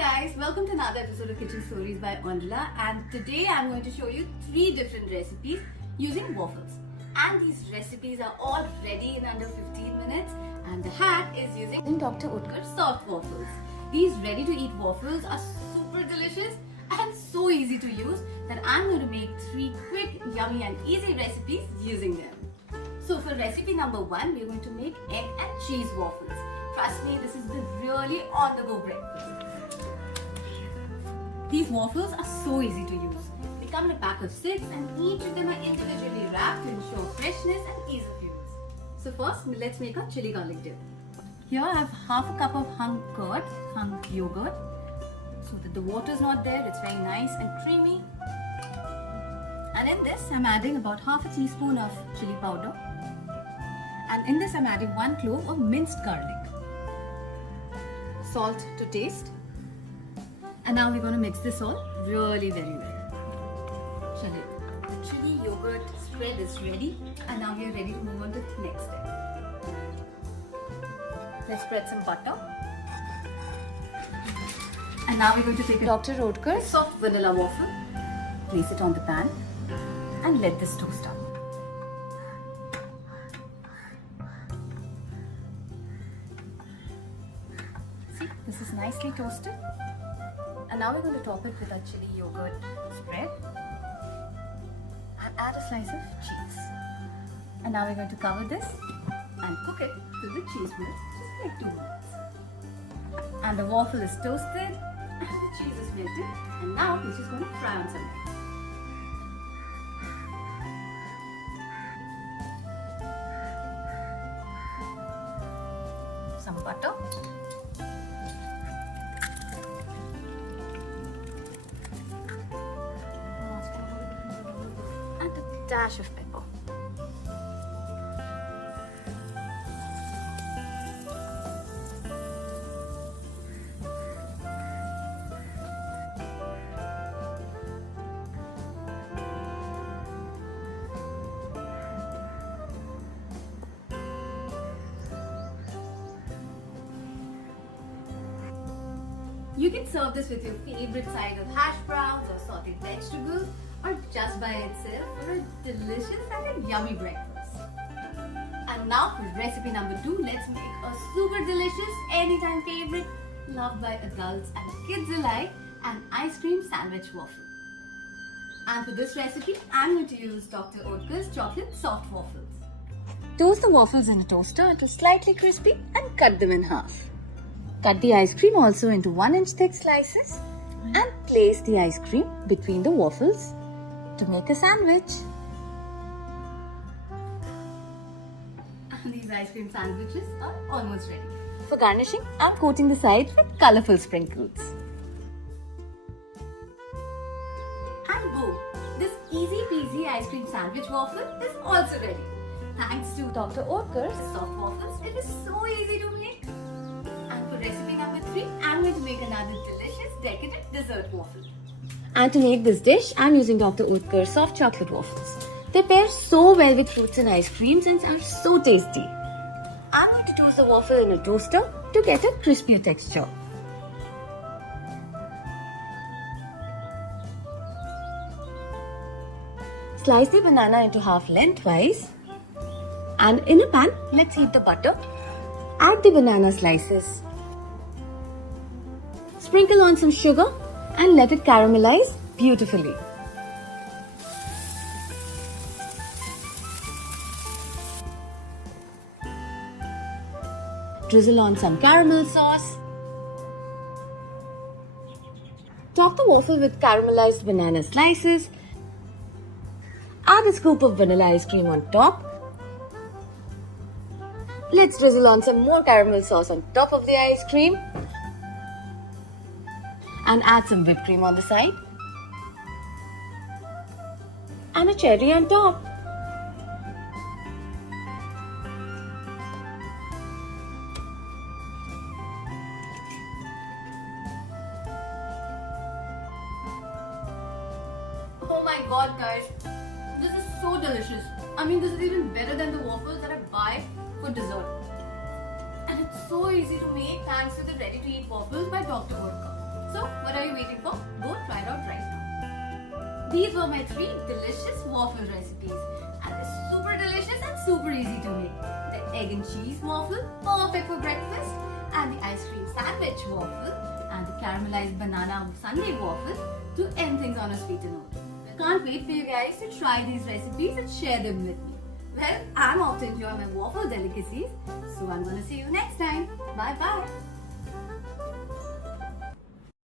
guys, welcome to another episode of Kitchen Stories by Angela, and today I'm going to show you 3 different recipes using waffles. And these recipes are all ready in under 15 minutes, and the hack is using Dr. Oetker soft waffles. These ready to eat waffles are super delicious and so easy to use that I'm going to make 3 quick, yummy and easy recipes using them. So for recipe number 1, we're going to make egg and cheese waffles. Trust me, this is the really on-the-go breakfast. These waffles are so easy to use. They come in a pack of 6 and each of them are individually wrapped to ensure freshness and ease of use. So first, let's make our chili garlic dip. Here I have half a cup of hung yogurt, so that the water is not there, it's very nice and creamy. And in this, I'm adding about half a teaspoon of chili powder. And in this, I'm adding 1 clove of minced garlic. Salt to taste. And now we're going to mix this all really very well. Chili yogurt spread is ready, and now we are ready to move on to the next step. Let's spread some butter. And now we're going to take a Dr. Oetker soft vanilla waffle, place it on the pan, and let this toast up. See, this is nicely toasted. And now we're going to top it with our chili yogurt spread and add a slice of cheese. And now we're going to cover this and cook it till the cheese melts, just like 2 minutes. And the waffle is toasted and the cheese is melted. And now we're just going to fry on some egg. Some butter. And a dash of pepper. You can serve this with your favorite side of hash browns or sauteed vegetables, or just by itself for a delicious and a yummy breakfast. And now for recipe number 2, let's make a super delicious, anytime favorite, loved by adults and kids alike, an ice cream sandwich waffle. And for this recipe, I'm going to use Dr. Oetker's chocolate soft waffles. Toast the waffles in a toaster until slightly crispy and cut them in half. Cut the ice cream also into 1-inch thick slices and place the ice cream between the waffles to make a sandwich. And these ice cream sandwiches are almost ready. For garnishing, I'm coating the sides with colorful sprinkles. And boom! This easy peasy ice cream sandwich waffle is also ready. Thanks to Dr. Oetker's soft waffles, it is so easy to make. And for recipe number 3, I'm going to make another delicious decadent dessert waffle. And to make this dish, I'm using Dr. Oetker's soft chocolate waffles. They pair so well with fruits and ice creams and are so tasty. I'm going to toast the waffle in a toaster to get a crispier texture. Slice the banana into half lengthwise. And in a pan, let's heat the butter. Add the banana slices. Sprinkle on some sugar and let it caramelize beautifully. Drizzle on some caramel sauce. Top the waffle with caramelized banana slices. Add a scoop of vanilla ice cream on top. Let's drizzle on some more caramel sauce on top of the ice cream. And add some whipped cream on the side. And a cherry on top. Oh my god guys, this is so delicious. I mean, this is even better than the waffles that I buy for dessert. And it's so easy to make thanks to the ready-to-eat waffles by Dr. Oetker. So what are you waiting for? Go try it out right now. These were my 3 delicious waffle recipes, and they're super delicious and super easy to make. The egg and cheese waffle, perfect for breakfast, and the ice cream sandwich waffle, and the caramelized banana sundae waffle to end things on a sweeter note. Can't wait for you guys to try these recipes and share them with me. Well, I'm off to enjoy my waffle delicacies, so I'm gonna see you next time. Bye bye.